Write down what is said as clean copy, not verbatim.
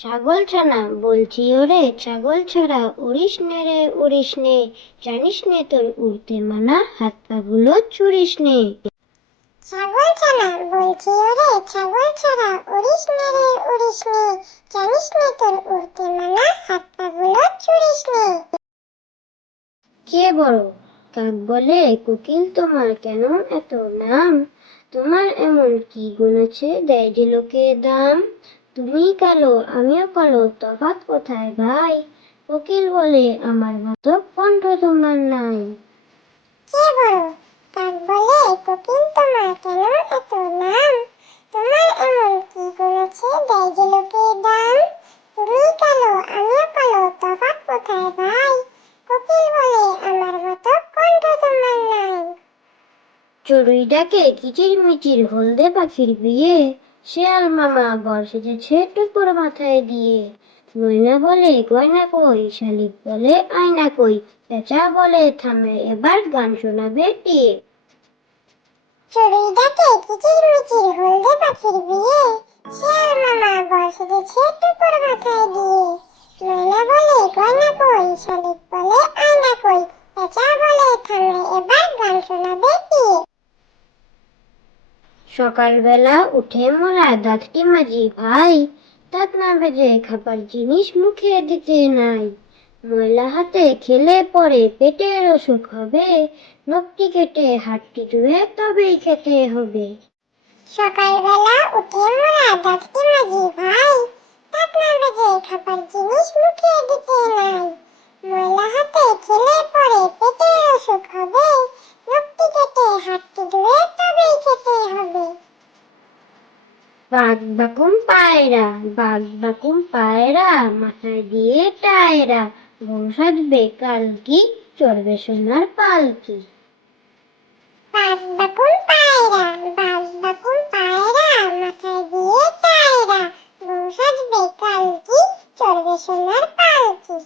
ছাগল ছানা বলছি ওরে ছাগল ছাড়া উড়িস নে রে উড়িস নে, জানিস নে তোর উড়তে মানা, হাত পা গুলো ছুড়িস নে। ছাগল ছানা বলছি ওরে ছাগল ছাড়া উড়িস নে রে উড়িস নে, জানিস নে তোর উড়তে মানা, হাত পা গুলো ছুড়িস নে। কে বড় কাক বলে কোকিল তোমার কেন এত নাম, তোমার এমন কি গুণ আছে দেয় যে লোকে দাম, তুমি কালো আমিও কালো তফাৎ কোথায় ভাই, কোকিল বলে আমার মতো কণ্ঠ তোমার নাই। কে বড় কাক বলে কোকিল তোমার কেন এত নাম, তোমার এমন কি গুণ আছে দেয় যে লোকে দাম, তুমি কালো আমিও কালো তফাৎ কোথায় ভাই, কোকিল বলে আমার মতো কণ্ঠ তোমার নাই। চড়ুই ডাকে কিচির মিচির হলদে পাখির বিয়ে, শেয়াল মামা বর সেজেছে টুকুর মাথায় দিয়ে, ময়না বলে গয়না কই, শালিক বলে আয়না কই, পেঁচা বলে থামে এবার গান শোনাবে টিয়ে। চড়ুই ডাকে কিচির মিচির হলদে পাখির বিয়ে, শেয়াল মামা বর সেজেছে টুকুর মাথায় দিয়ে, ময়না বলে গয়না কই, শালিক বলে আয়না কই, পেঁচা বলে থামলে এবার গান শোনাবে কে। সকালবেলা উঠে মোরা দাঁতটি মাজি ভাই, দাঁত না ভেজে খাবার জিনিস মুখে দিতে নাই, ময়লা হাতে খেলে পরে পেটের অসুখ হবে, নখটি কেটে হাতটি ধুয়ে তবেই খেতে হবে। সকালবেলা উঠে মোরা দাঁতটি মাজি ভাই, দাঁত না ভেজে খাবার জিনিস মুখে দিতে নাই, ময়লা হাতে খেলে পরে পেটের অসুখ হবে, নখটি কেটে হাতটি ধুয়ে তবেই খেতে হবে। বাঘ বাকুম পায়রা, বাঘ বাকুম পায়রা, মাথায় দিয়ে টায়রা, বউ সাজবে কালকি, চড়বে সোনার পালকি। বাঘ বাকুম পায়রা, বাঘ বাকুম পায়রা, মাথায় দিয়ে টায়রা, বউ সাজবে কালকি, চড়বে সোনার পালকি।